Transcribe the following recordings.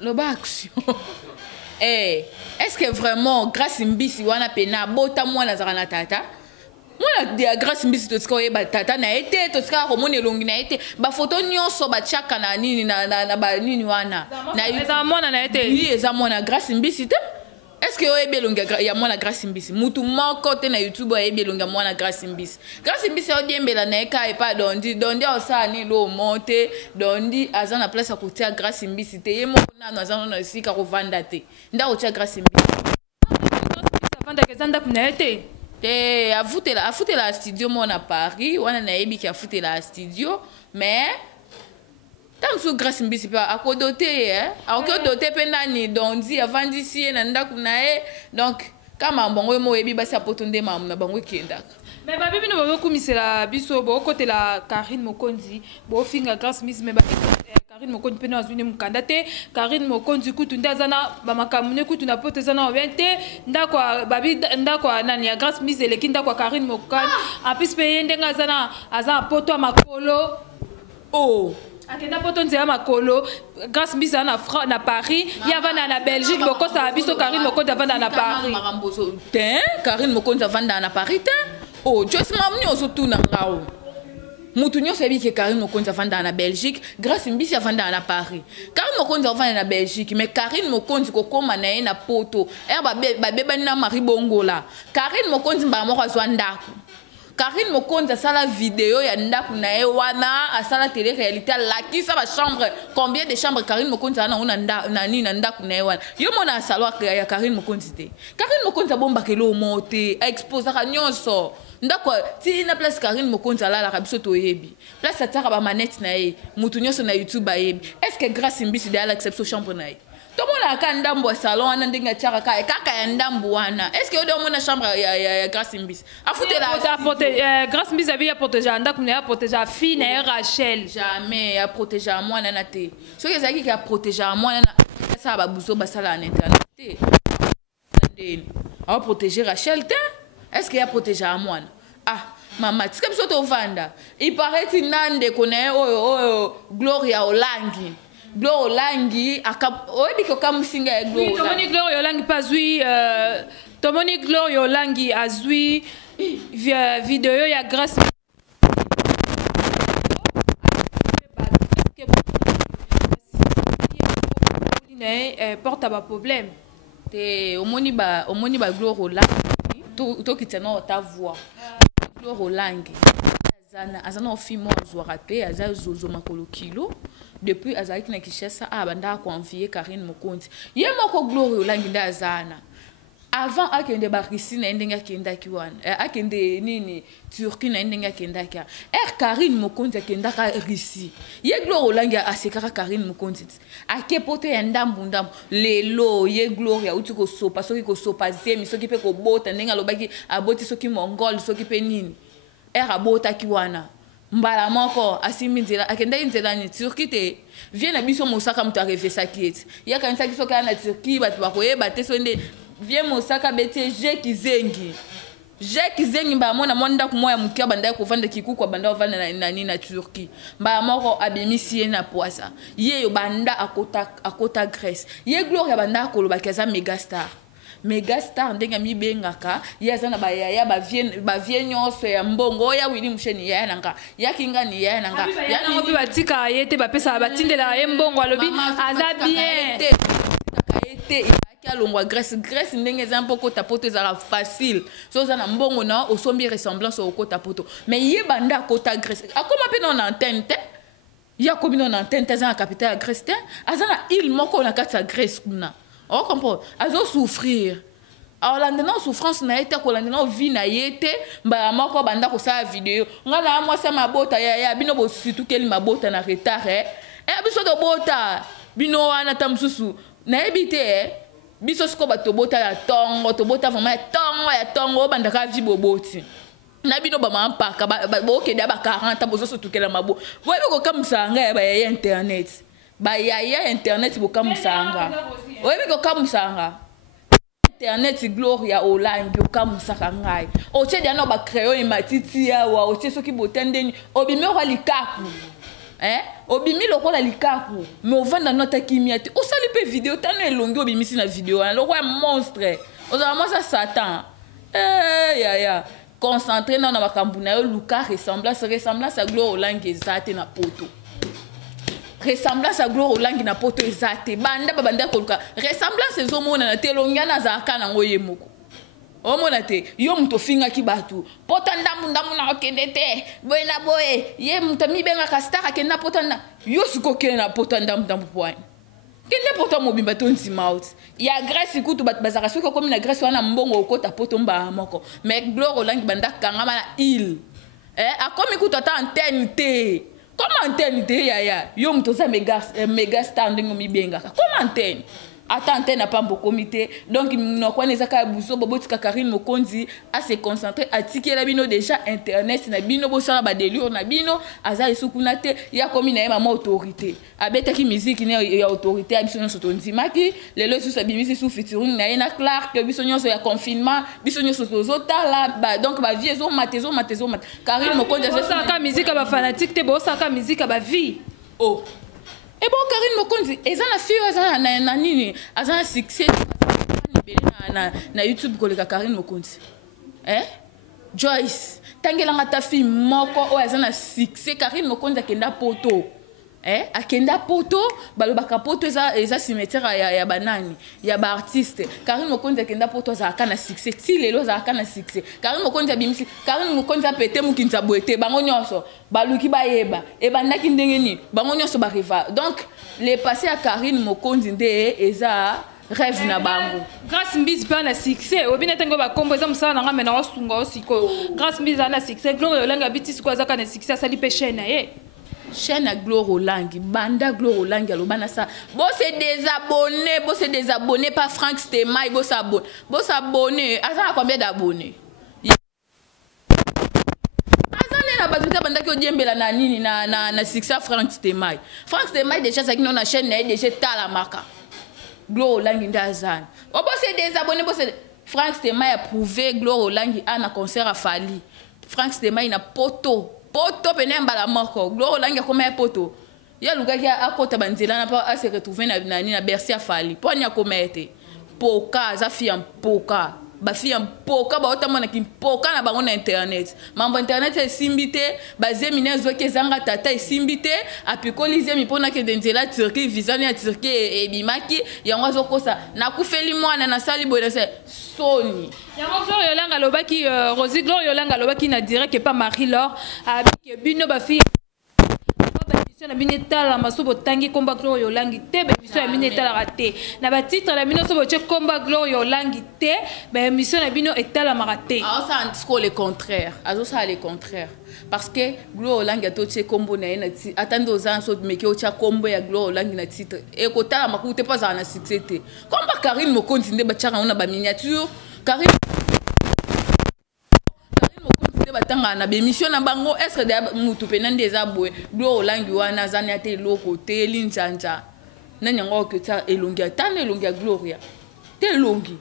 Le action. Eh, est-ce que vraiment grâce mbisi wana pena bota mwana zara tata? Mwana dia grâce mbisi to tsika ba tata na été to tsika ko moni longi na été ba photo nyonso ba chaka na nini na ba nini wana. Na eza mwana na été. Oui, eza mwana grâce mbisi te. Est-ce que oyebi longi ya mwana grâce mbisi? Mutu moko te na YouTube oyebi longi ya mwana grâce mbisi. Grâce mbisi odiembela na eka e pa dondi osani lo monte dondi azana place à côté grâce mbisi te yemo na azana na sika ko vanda te. Nda ocha grâce mbisi. Vanda kezanda kuna été. Te afutela studio mona Paris, wana na yebi ki afutela studio, mais tam sou grâce mbisi pa akodote akodote pe nani dondi avandi si na ndaku na e donc kama mbongo mo yebi basi apotonde mamu na bango kendaka. Mais babi bino babo kumisela biso bo côté la Karine Mokonzi bo finga grâce mbisi mais Karine Mokonzi pe na azwine mukanda te Karine Mokonzi kutu ndazana ba makamune kutu na pote zana ovente ndako babi ndako nani ya grâce mbisi eleki ndako Karine Mokonzi apis pe yende ngazana aza poto makolo oh akenda poto nzela makolo grâce mbisi na Paris yavana na Belgique boko sa biso Karine Mokonzi avanda na Paris te Karine Mokonzi avanda na Paris te oh just mamni oso na ngao mutu nyonso yebi ke Karine Mokonzi avanda na Belgique grâce mbisi avanda na Paris. Karine Mokonzi avanda na Belgique mais Karine Mokonzi kokoma na ye na poto babebani na Marie Bongola. Karine Mokonzi mba moko azwa ndako. Karine Mokonzi asala vidéo ya ndaku na ye wana asala télé-réalité lakisa ba chambre combien de chambres Karine Mokonzi ana una na ndaku na ye wana yo mona salwa ya Karine Mokonzi te. Karine Mokonzi abomba kelo mote exposa ka nyonso ndako ti na place Karine Mokonzi ala la biso to yebi place ataka ba manette na ye mutu nyonso na YouTube yebi est-ce que grâce mbisi de ala exception chambre na ye to mona ka ndambo salon wana ndinga chaka kaka ya ndambo wana est-ce que odo mona chambre ya grâce mbisi afutela grâce mbisi abi ya protéger ndako na ya protéger fille na Rachel jamais ya protéger moi na te so que zaki ka protéger moi na ça ba buso basala na internet te a protéger Rachel te est-ce qu'il y a protéger moi ah maman c'est comme ça to vanda il paraît que nande connaît Gloria Olangi Olangi oyebi ko kamusinga Gloria tomoni Gloria Olangi pazui tomoni Gloria Olangi azui vidéo ya grâce porte à problème te omoni ba Gloria Olangi to kitana ta voix Gloria Olangi azana ofimo azwara pe azazozo makolo kilo depuis azaki na Kinshasa banda confier Karine Mokonzi ye moko Gloria Olangi nda azana avant akende ba Russie na ndenga kenda kiwana akende nini Turquie na ndenga kenda kia Karine Mokonzi akenda ka Russie ye Gloria Olangi asekaka Karine Mokonzi akepote ya ndambu lelo ye Gloria uti ko sopa soki ko sopa zemi soki pe ko bota ndenga lobaki aboti soki mongol soki pe nini abota kiwana mbala moko asimi nzela akenda nzela ni Turquie te vient na biso mosaka mutu arevesa kieti ya kanisa kiso kana na Turquie batu bakoyeba te so nde vient mosaka bete je kizengi mba mona monda ku moya mukia banda ko vanda kikuku banda vanda na nini na Turquie mba moko abimisi ye na poisa ye yo banda akota Grèce ye Gloria banda ko loba kaza megastar ndenga mibengaka yazana ba yaya ba vie nyonso ya mbongo ya wili musheni ya nanga ya kinga ni ya nanga ya ngobi batika yete bapesa batindela ye mbongo alobi aza bien te alongwa Grèce ndenge za mpoko tapoto za facile so za na mbongo na osombi ressemblance au kota poto mais ye banda kota Grèce akoma pe non antenne te ya komino na antenne te za capitale ya Grèce te azana il moko na kata Grèce kuna on comprend azo souffrir Orlando souffrance na été Orlando vie na yete ba moko banda ko sa vidéo ngala moi ça mabota ya bino bo surtout quel mabota na retard biso to bota bino wana tamsusu na ebite biso sko ba to bota ya tongo to bota vraiment ya tongo banda ka vi boboti na bino ba mampaka ba okede ba 40 bozo surtout quel mabo boye ko kamsanga ba ya internet ba ya internet bo kamsanga oyebi ko kamusanga internet Gloria Olangi okamusaka ngai oche dia no ba crayon matiti ya wa oche soki botendeni obime kwa likaku obimi lokola likaku mais ovanda nota kimia te osali pe vidéo tano elongi obimisi na vidéo wana lokola monstre ozala mwasa satan yaya concentré na makambo na yo luka ressemblance à Gloire Olangi eza te na poto ressemblance à Gloire Olangi na poto eza te banda koluka ressemblance ezomonana te elongiana azalaka nango ye moko omona te yo muto fingaki batu pota ndamu na okende te boye na boye ye muto mibengaka star akenda pota nda yo sikokende na pota ndamu poani kende pota mobimba to ntima out ya Grèce kutu bat bazaka soki komi na Grèce wana mbongo okota poto mba moko mais Gloire Olangi banda kangama na île akomi kutu ata antenne te comment antenne te yaya yo muto za mega star ndenge mibengaka comment antenne attends n'a pas beaucoup comité donc nous connaissons que Bousso Bobotika Karine Mokonzi à se concentrer à tirer la bino déjà internet na bino bosala ba délire na bino aza esukunate ya komi na ma autorité abeta ki musique ne ya autorité biso nyoso tonzimaki lelo sous abimisi sous featuring na ina Clark biso nyoso ya confinement biso nyoso tozotala ba donc ba vie zo matezo Karine Mokonzi ça ka musique ba fanatique te bo ça ka musique ba vie oh. Et bon, Karine Mokonzi, ils ont la fille, ils ont un succès na YouTube kolega Karine Mokonzi. Joyce, tangela ta fille moko o ils ont un succès Karine Mokonzi akenda poto. Akenda poto, balobaka poto eza cimetière ya banani, ya ba artiste. Karine Mokonzi akenda poto za kana succès, ti lelo za kana succès. Karine Mokonzi abimisi, Karine Mokonzi apete mukinza boete bango nyonso, baluki bayeba, e bandaki ndenge ni, bango nyonso ba rival. Donc les passés à Karine Mokonzi nde eza rêve na bango. Grâce Mbizi pa na succès, obina tango ba kombo eza musala nga mena osunga osiko. Grâce Mbizi na succès, Gloire Olangi bitisi ko azaka na succès asali pe chaîne na ye. Chaîne à Gloire Olangi, banda Gloire Olangi alobana ça. Bon c'est désabonné pas Frank Stemai, bon s'abonner. Azana combien d'abonnés? Azana na bazuta banda ki odiembela na nini na succès Frank Stemai. Frank Stemai déjà ça qui non na chaîne na déjà tala marka. Gloire Olangi ndazana. Bon c'est désabonné, bon c'est Frank Stemai a prouvé Gloire Olangi a na concert à Fali. Frank Stemai na poto penemba la moko Gloire Olangi comme poto ya luka ki akota banzela na pa se retrouver na Bercy a Fali po nya komete poka za fi en poka ba fi en poka ba otamona ki poka na bango na internet mambo internet esimbite ba zemine zo ke zanga tata esimbite apikolize mi pona ke denzela Turquie visa ya Turquie e bimaki yango zo kosa na kufeli mwana na sali boye se Sony yango Gloire Olangi lobaki Rosie Gloire Olangi lobaki na direct pas Marie-Laure abiki bino ba fi na bineta la masobo tangi komba Gloire Olangi te ba mission ya bineta la raté na ba titre la bino sobo che komba Gloire Olangi te ba mission na bino etala maraté ça c'est le contraire ça le contraire parce que Gloire Olangi to che kombo na ena ti atando ozan so meke o cha kombo ya Gloire Olangi na titre e ko tala makute pas na succès te komba Karine Mokonzi nde ba chaka ona ba miniature Karine batanga na bémission na bango est-ce que mutu penande eza boye Gloire Olangi wana zani ate loko te linjanja nanya ngo ke ta elongi atane elongi ya Gloria te elongi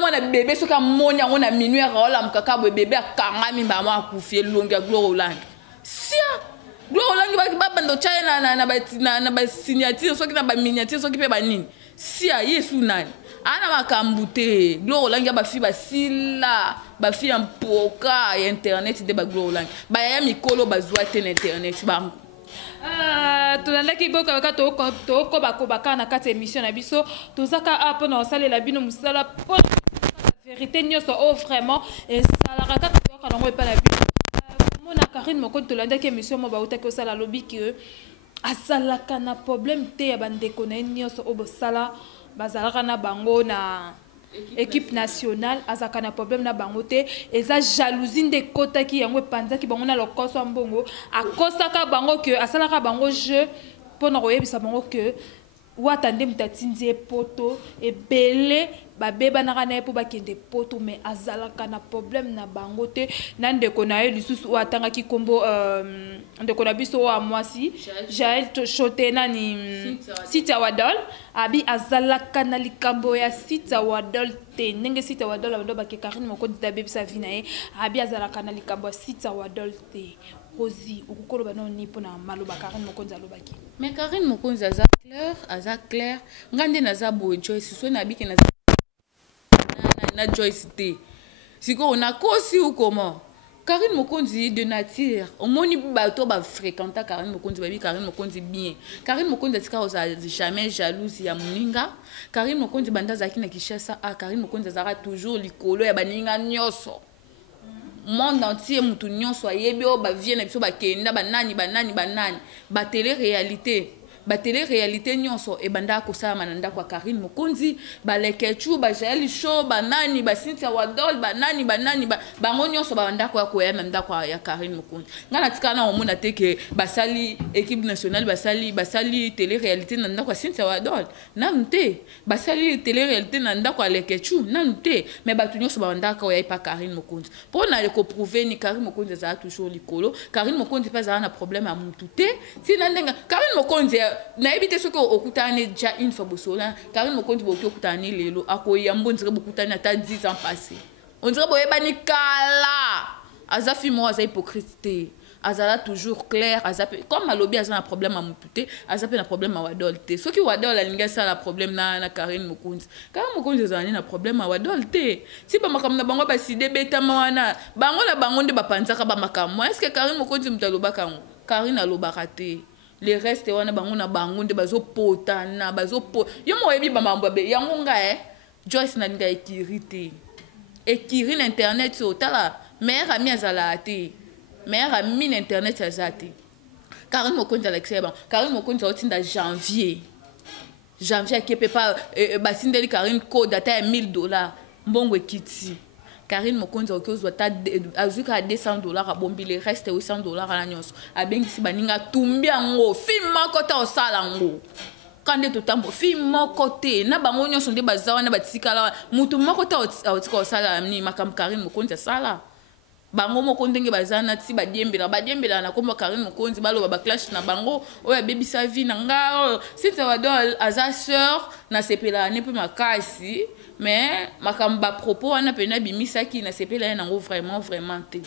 mwana bébé soka monya ngona minuit rola mkaka boye bébé akangami ba mwa akufie elongi ya Gloire Olangi sia Gloire Olangi ba bando chaya na ba signature soki na ba miniature soki pe ba nini sia yesu nani ana makambute Gloire Olangi ba fi ba sila ba fi ampoka ya internet de ba Gloire Olangi ba ya mikolo ba zwa te na internet bango tunandaki boka ka to baka na kati émission na biso tozaka apo na osale la bino musala po vérité nyonso o vraiment et salaka ka to ka ngo pa la bino mona Karine Mokonzi tolandaki émission mo ba utaki osala lobby que asalaka na problème te ya bandeko na nyonso o bosala bazalaka na bango na équipe nationale azaka na problème na bango te eza jalousie nde kotaki yango epanzaki bango na lokoso mbongo akosaka bango que asalaka bango jeu pona koyebisa bango que wata nde mutatinzi poto ebele babeba na kana po bakende poto mais azalaka na problème na bango te na ndeko na ye lisusu watanga ki kombo ndeko na biso wa mwasi Jaël Chote nani Sita Wadol abi azalaka na likambo ya Sita Wadol te ndenge Sita Wadol ndo ba ke Karine Mokonzi da bebisa vina ye abi azalaka na likambo ya Sita Wadol te Rosie okukoloba noni pona maloba Karine Mokonzi alobaki. Mais Karine Mokonzi aza clair ngande naza boy Joyce so na biki na Joyce te. Siko on a kosi ou comment? Karine Mokonzi de nature, au moni bato ba fréquenta Karine Mokonzi babi Karine Mokonzi bien. Karine Mokonzi tika oza jamais jalouse ya muninga. Karine Mokonzi banda zaki na Kishasa Karine Mokonzi azara toujours likolo ya baninga nyoso. Monde entier mutu nyonso ayebi o ba vie na biso ba kenda banani ba télé réalité nyonso e banda ko sa mananda kwa Karine Mokonzi ba lekechu ba Jaeli show banani ba Cynthia Wadol banani bango nyonso ba banda ko ya nanda kwa ya Karine Mokonzi ngana tikana omona teke basali équipe nationale basali télé réalité nanda kwa Cynthia Wadol namte basali télé réalité nanda kwa lekechu namte mais batu nyonso ba banda ko ya pa Karine Mokonzi pona le ko prouver ni Karine Mokonzi za toujours likolo Karine Mokonzi pas za na problème a mutu te si nandenga Karine Mokonzi na ebite soko okutane déjà une fois bosola Karine Mokonzi boki okutane lelo akoya mbonzire bokutane ata 10 ans passé on dirait boyebani kala azafi mo aza hypocrite azala toujours clair azape comme alobi azana problème a mututé azape na problème a Wadol te soki Wadol alinga ça la problème na Karine Mokonzi azana na problème a Wadol te si ba makamna bango ba side betama wana bango na bango nde bapanzaka ba makamwa est-ce que Karine Mokonzi mutaloba kango Karine alobaka te les restes wana bango na bango nde bazopotana yo mo yebi ba mambo be yango nga Joyce na nga ekiri na internet so tala meilleur ami azala te meilleur ami na internet azate Karine Mokonzi Alexeba Karine Mokonzi otinda janvier qui peut pas basindeli Karine code data $1000 mbongo ekiti Karine Mokonzi okozwa ta azuka $200 abombi le reste $800 na nyonso abengisi baninga tumbi yango fima kota osala ngo kande totambo fima kote na bango nyonso nde bazawa na batikala mutu moko ta otika osala ni makam Karine Mokonzi asala bango moko ndenge bazana ti badiembela na komba Karine Mokonzi baloba ba clash na bango oya bebisa vie na nga Cynthia Wadol aza sœur na sepela ne pe makasi mais makamba propos wana pena bimisaki na sepela nango vraiment te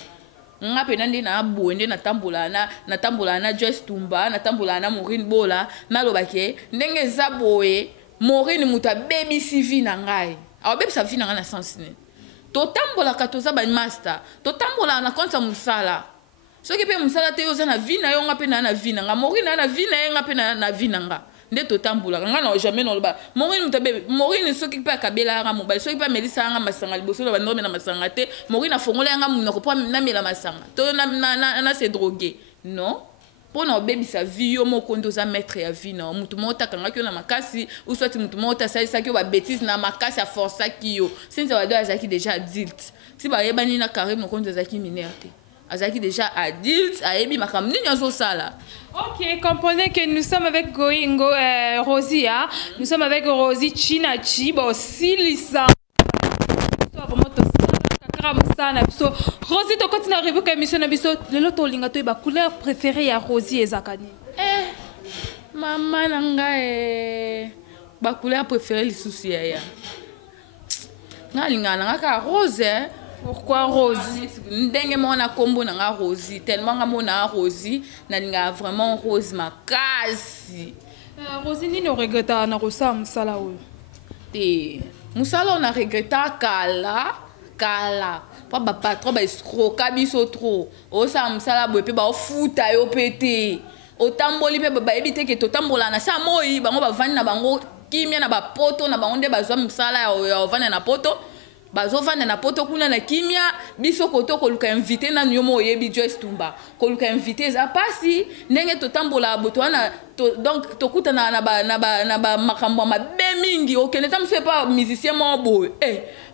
nga pena ndi na bonde na tambola na Joyce Tumba na tambola na Maureen Bola na lobake ndenge za boye Maureen muta bebisi vie na ngai awa bebisa vie na nga na sens ne totambola katoza ba master totambola na konta musala soki pe musala te yoza na vie na yo nga pe na vie na nga Maureen na vie na ye nga pe na vie na nga nde totambola nga na jamais no loba Maureen mutabe Maureen soki pe akabela nga mobali soki pe melisa nga masanga liboso na bandome na masanga te Maureen afongola nga munoko po na mela masanga to na se droguer non pona obebisa vie yo moko ndoza maître ya vie na mutu mota kanga kyo na makasi ou soit mutu mota salisa kyo ba bêtise na makasi a força kyo Cynthia Wadol azaki déjà adulte si ba yebani na Karine Mokonzi azaki mineur te azaki déjà adulte ayebi makamni nyozo sala. Ok, comprenez que nous sommes avec Rosie, hein? Nous sommes avec Rosie Chinachi, bon, Silisa. Rosie, tu continues à arriver comme mission nabiso. Le lot olinga to ba couleur préférée à Rosie et Zakani. Maman nanga ba couleur préférée li souci ya. Na linga nanga ka rose. Pourquoi Rose? Ndenge mona kombo nanga Rosie, tellement nga mona Rosie, na linga vraiment Rose makasi. Rosie nini regretta na rosa musala oyo? Te musala on a regretta kala. Pa ba patron ba escroka biso trop. O sa musala boye pe ba ofuta yo pete. O tamboli pe ba ebite ke to tambola na sa moi bango ba vani na bango kimia na ba poto na bango nde bazwa musala ya vani na poto. Bazovanda na poto kuna na kimia biso koto koluka invité na nyomo yebi Joyce Tumba koluka invité za pasi ndenge totambola boto wana donc tokuta na ba makambo mabe mingi okende tamse pa musicien mo boy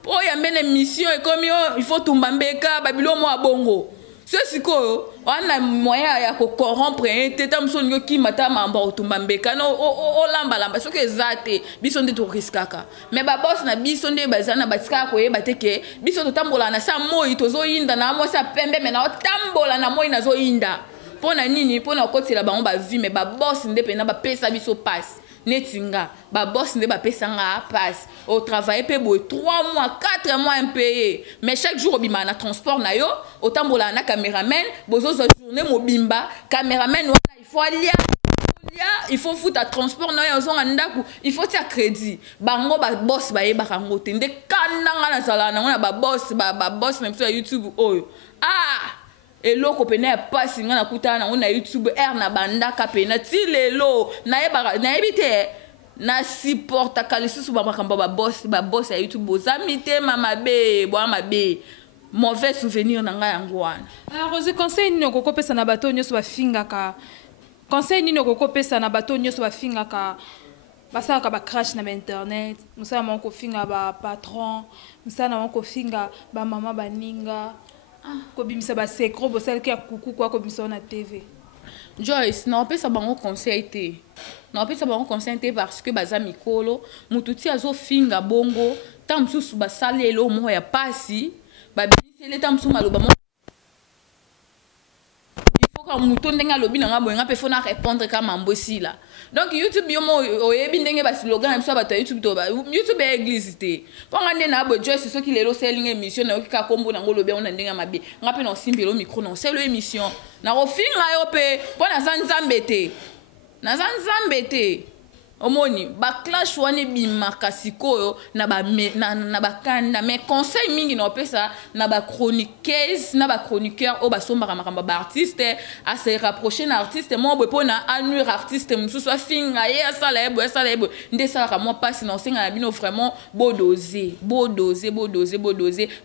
po ya mbene mission et comme il faut Tumba mbeka babilo mo abongo ceci ko wana moya ya ko corrompre teta msonyo ki mata mamba Tumba mbeka no o lamba soki ezate biso nde to riskaka mais ba boss na biso nde bazana batika ko yeba teke biso totambola na sa moi tozo yinda na mo sa pembe mais na tambola na moi nazo yinda pona nini pona kotela bango ba vie mais ba boss nde pena ba pesa biso passe netinga ba boss ne ba pesanga passe au travail pe boy 3 mois 4 mois impayé mais chaque jour obima na transport na yo otambola na cameraman bozo journée mobimba cameraman wana il faut aller il faut foutre à transport na yo zonga ndaku il faut tia crédit bango ba boss ba yeba kango te nde kananga na sala na ba boss na sur YouTube oyo eloko pene ya pasi nga na kutana na YouTube na bandaka pena ti lelo na yebi te na supporta kalisusu ba makamba ba boss ya YouTube bozami te mama be bo mabe mauvais souvenir na nga yango wana. Rose conseil ni ko kopesa na bato nyoso ba fingaka conseil ni ko kopesa na bato nyoso ba fingaka basaka ba crash na internet musala moko finga ba patron musala moko finga ba mama baninga ko bimisa ba secret bo sel ki akuku kwa ko bimisa na TV. Joyce non pesa bango conseil te non pesa bango conseil te parce que bazami kolo mututi azo finga bongo tamsusu basalelo mo ya pasi ba bisele tamsu maloba mo quand mouton ndenga lobi na ngabo nga pe fona répondre ka mambosi là donc YouTube yo mo oyebi ndenge ba slogan so ba YouTube to ba YouTube e église te ponga nde na bo Joyce so ki lelo selling émission na okika kombo na ngolo be ona ndenga mabe nga pe na simbelo micro non c'est l'émission na rofinga yo pe pona zanzambete na zanzambete omoni ba clash wane bimaka sikoyo na ba kanda mais conseil mingi na pesa na ba chroniqueuse na ba chroniqueur o ba sombaka makamba ba artiste à se rapprocher na artiste mo bo pona annuire artiste mususu afinga ye asala ebo nde sala ka mo passe na senga na bino vraiment beau doser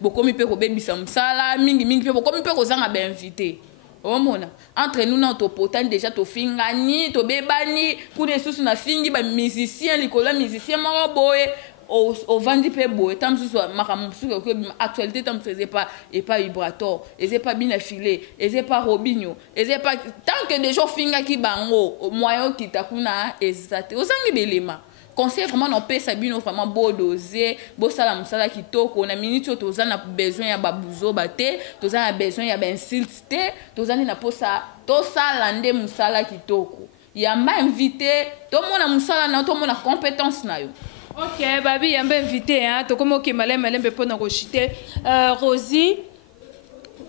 bo komi pe ko bebisa msala mingi pe bo komi pe ko zanga ba invité. Omona entre nous na to potan déjà to fingani to bebani kuna susu na fingi ba musicien likola musicien moko boye o vandi pe boye tam susu makamusu ko actualité tam faisait pas et pas vibrator et pas bien affilé et pas robinho et pas tant que des gens finga ki bango moyen ki takuna ezate osangi belema conseil vraiment non pesa bino vraiment beau doser beau sala musala kitoko na minute toza na besoin ya babuzo bate toza na besoin ya insulté toza na posa to sala nde musala kitoko ya ma invité to mona musala na to mona compétence na yo. OK babi ya mba invité hein to comme OK malembe pona ko chiter Rosie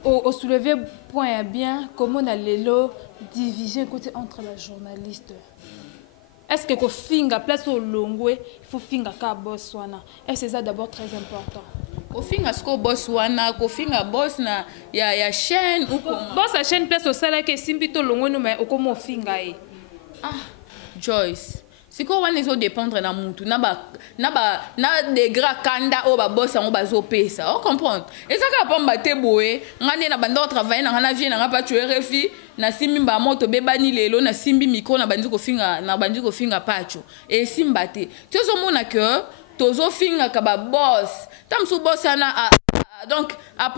au soulever point bien comment on a lelo diviser côté entre la journaliste. Est-ce que finga place au longwe il faut finga ka boss wana est-ce ça d'abord très important ko finga sko boss wana ko finga boss na ya chaîne ou comment boss la chaîne place au sala ke simbito longwe no mais okomo finga Joyce siko wana izo dépendre na mutu na degré kanda o ba boss ngo bazo pesa on comprendre ezaka pamba te boye ngane na banda travailler na vie na pa tu RFI na simbi ba moto bebani lelo na simbi micro na bandi ko finga pacho et simba te tozo mona que tozo finga ka ba boss tamsu boss ana donc à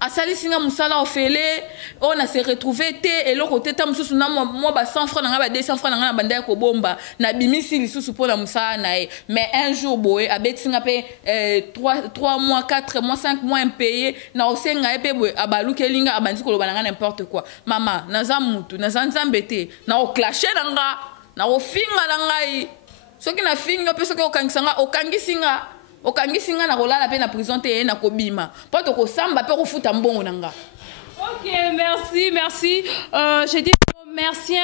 asali singa musala ofele on a se retrouver te et le côté tam susu na mo ba 100 francs na ba 200 francs na banda ko bomba na bimisi lisusu pour la musala na mais un jour boy abeti singa pe 3 mois 4 mois 5 mois impayé na osenga pe boy abaluke linga abandi ko lobana n'importe quoi mama na za mutu na za nzambete na o clasher na o finga na ngai soki na finga pe soki okangisinga okangisinga na kolala pe na prison te na kobima po to ko samba pe ko futa mbongo nanga. OK merci je dis merci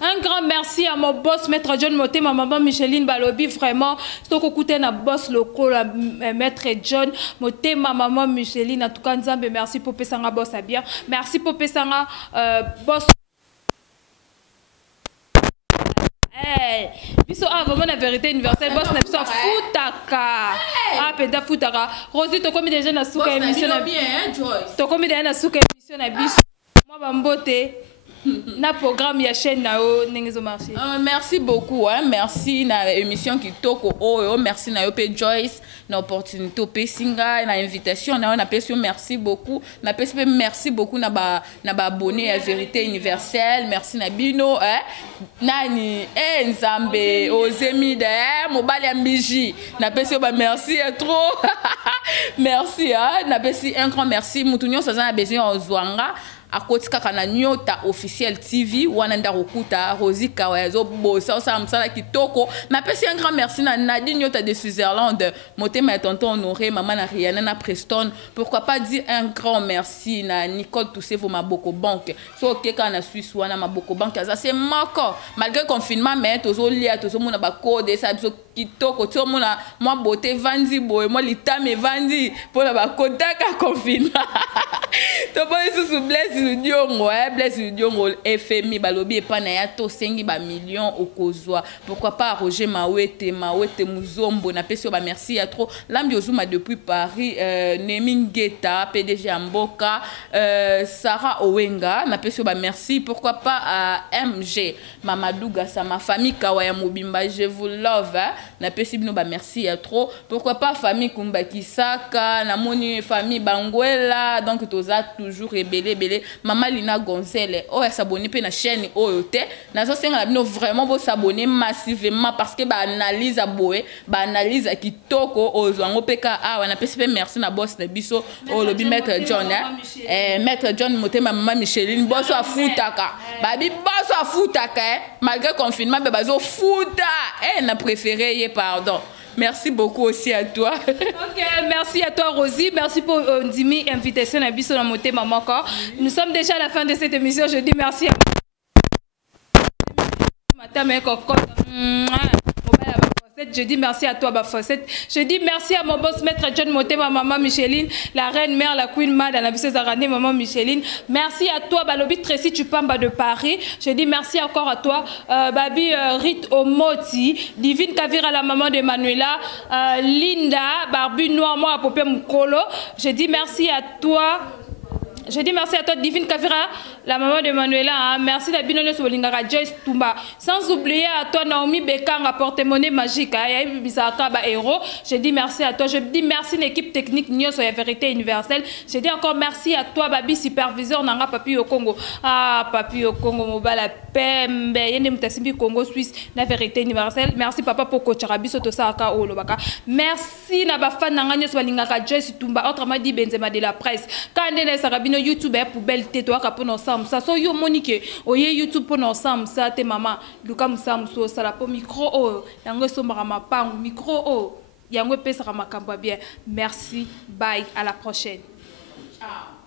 un grand merci à mon boss maître John Moté ma maman Micheline Balobi vraiment to ko kuté na boss local maître John Moté ma maman Micheline en tout cas nzambe merci pour pesanga boss à bien merci pour pesanga boss biso vraiment la vérité universelle boss na biso futaka penda futaka Rosie to komi déjà na suka émission na bien Joyce to komi déjà na suka émission na biso moi bambote na programme ya chaîne na o nengezo marché. Merci beaucoup merci na émission qui toko merci na yo pe Joyce na opportunité pe singa na invitation na on appelle merci beaucoup na pe merci beaucoup na ba abonné à vérité universelle merci na bino nani nzambe ozemi de mobali ya mbiji na pe ba merci trop merci na pe un grand merci mutunyo ça na besoin ozwanga akoti kaka na Nyota officiel TV wana ndakokuta Rosie Kawayazo bosa osala msala kitoko na pesi un grand merci na Nadine Nyota de Switzerland motema ya tonton Honoré maman na Rihanna na Preston pourquoi pas dire un grand merci na Nicole Toussevo Maboko Bank so keka na Suisse wana Maboko Bank ça c'est mako malgré confinement mais tozo lia tozo mona ba code ça biso kitoko to mona moi beauté vandi boy moi litame vandi pour la ba kodaka confinement to boy sous Blaise Diongo Blaise Diongo FMI balobi epana ya to sengi ba millions okozwa pourquoi pas Roger Mawete Muzombo na pesi ba merci ya trop Lambi Ozuma depuis Paris Nemingeta PDG Amboka Sarah Owenga na pesi ba merci pourquoi pas à MG Mamadou Gassa ma famille Kawaya Mobimba je vous love na pesi bino ba merci ya trop pourquoi pas famille Kumba Kisaka na moni famille Banguela donc toza toujours belé maman Lina Gonzele oh s'abonner pe na chaîne oyote na so senga bino vraiment bo s'abonner massivement parce que ba analyse a boé ba analyse a kitoko ozwango peka ah wana pesi pe merci na boss na biso o lobi maître John maître John motema maman Micheline boss afutaka babi boss afutaka malgré confinement be bazo futa na préféré pardon. Merci beaucoup aussi à toi. Ok, merci à toi Rosie. Merci pour Ndimi invitation à Biso Namoté Maman. Nous sommes déjà à la fin de cette émission. Je dis merci à je dis merci à toi, Bafosette. Je dis merci à mon boss, maître John Moté, ma maman Micheline, la reine mère, la queen mad, la Bissé Zarane, maman Micheline. Merci à toi, Balobi Tracy Tupamba de Paris. Je dis merci encore à toi, Babi Rit Omoti, Divine Kavira, la maman de Manuela, Linda, Barbu Noir, moi, à Popé Mukolo. Je dis merci à toi. Je dis merci à toi, Divine Kavira, la maman de Manuela. Hein. Merci à Binone Solingara, Joyce Tumba. Sans oublier à toi, Naomi Bekanga, porte-monnaie magique. Héros. Je dis merci à toi. Je dis merci à l'équipe technique Nios sur la vérité universelle. Je dis encore merci à toi, Babi, superviseur Nanga Papi au Congo. Ah, Papi au Congo, Mobala Pembe, Yende Mutasimbi Congo Suisse, la vérité universelle. Merci, papa, pour Kocharabi, Sotosaka, Olobaka. Merci, Nabafan Nanga Nios Solingara, Joyce Tumba. Autrement dit, Benzema de la presse. Kandene Sarabino YouTube poubelle tétoa pour nos ensemble ça so yo monique oye YouTube pour nos ensemble ça te maman luka musamu so sala po micro o yango sombara mapangu micro o yango pesa makambo bien merci bye à la prochaine. Ciao.